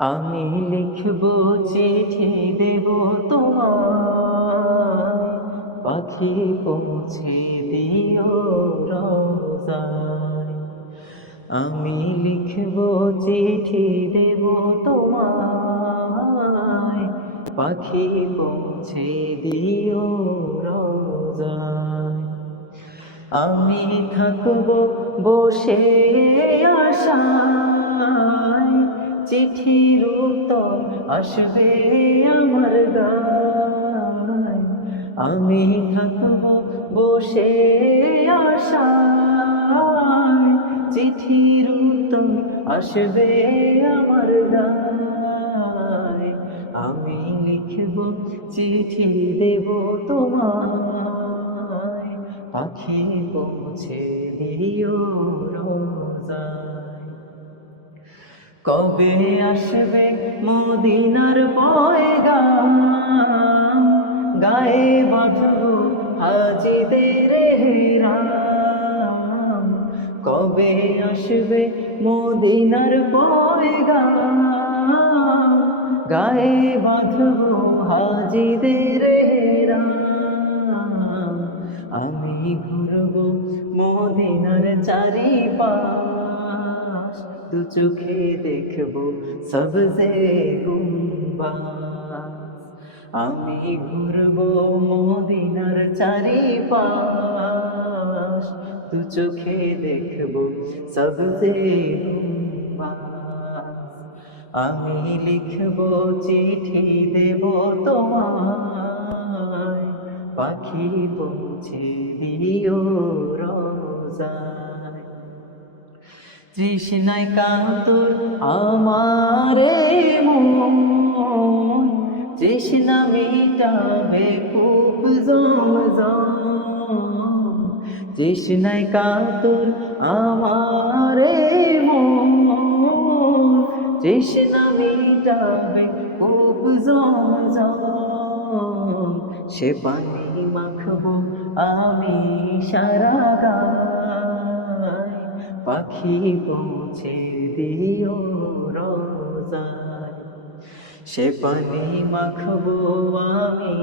আমি লিখব চিঠি দেব তোমায়, পাখি পৌঁছে দিও রোজায়। আমি লিখব চিঠি দেব তোমায়, পাখি পৌঁছে দিও রোজায়। আমি থাকব বসে আশায়, চিঠির উত্তর আসবে আমার গায়। আমি থাকব বসে আশায়, চিঠির উত্তর আসবে আমার গায়। আমি লিখব চিঠি দেব তোমায়, পাখি পৌঁছে দিও রোজায়। কবে আসবে মদিনার পয়গাম, গায়ে বাঁধবো হাজিদের হেরাম। কবে আসবে মদিনার পয়গাম, গায়ে বাঁধবো হাজিদের হেরাম। আমি ঘুরবো মদিনার চারিপাশ, দু চোখে দেখবো সবজে গুম্বাজ। আমি ঘুরবো মদিনার চারিপাশ, দু চোখে দেখবো সবজে গুম্বাজ। আমি লিখবো চিঠি দেব তোমায়, পাখি পৌঁছে দিও রোজায়। তৃষ্ণায় কাতর আমারে মন, তৃষ্ণা মিটাবে কূপ জমজম। তৃষ্ণায় কাতর আমারে মন, তৃষ্ণা মিটাবে কূপ জমজম। সে পানি মাখবো আমি সারা গায়, পাখি পৌঁছে দিও রোজায়। সে পানি মাখবো আমি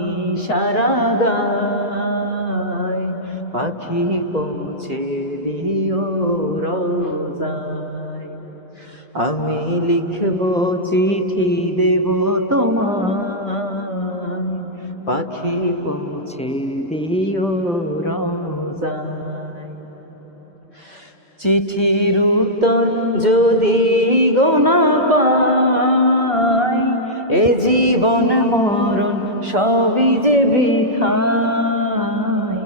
সারা গায়, পাখি পৌঁছে দিও রোজায়। আমি লিখবো চিঠি দেব তোমায়, পাখি পৌঁছে দিও রোজায়। চিঠির উত্তর যদি গোনা পাই, এ জীবন মরণ সবই যে বৃথায়।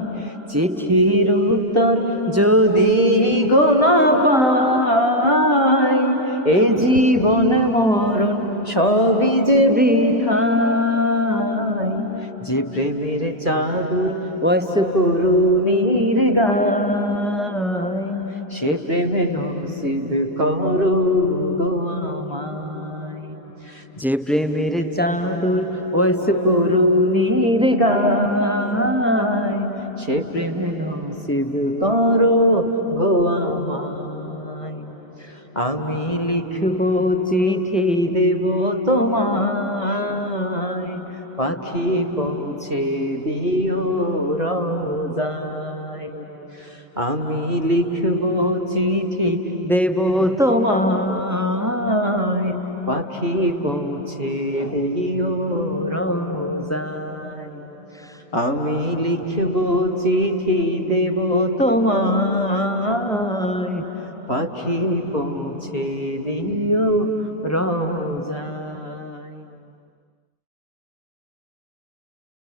চিঠির উত্তর যদি গোনা পাই, এ জীবন মরণ সবই যে বৃথায়। যে প্রেমের চাদর ওয়াস করুণীর গায়, সে প্রেমে নসিব করো গো আমায়। যে প্রেমের চাদর ওয়াস করুণীর গায়, সে প্রেমে নসিব করো গো আমায়। আমি লিখবো চিঠি দেব তোমায়, পাখি পৌঁছে দিও রোজায়। আমি লিখবো চিঠি দেব তোমায়, পাখি পৌঁছে দিও রোজায়। আমি লিখবো চিঠি দেব তোমায়, পাখি পৌঁছে দিও রোজায়।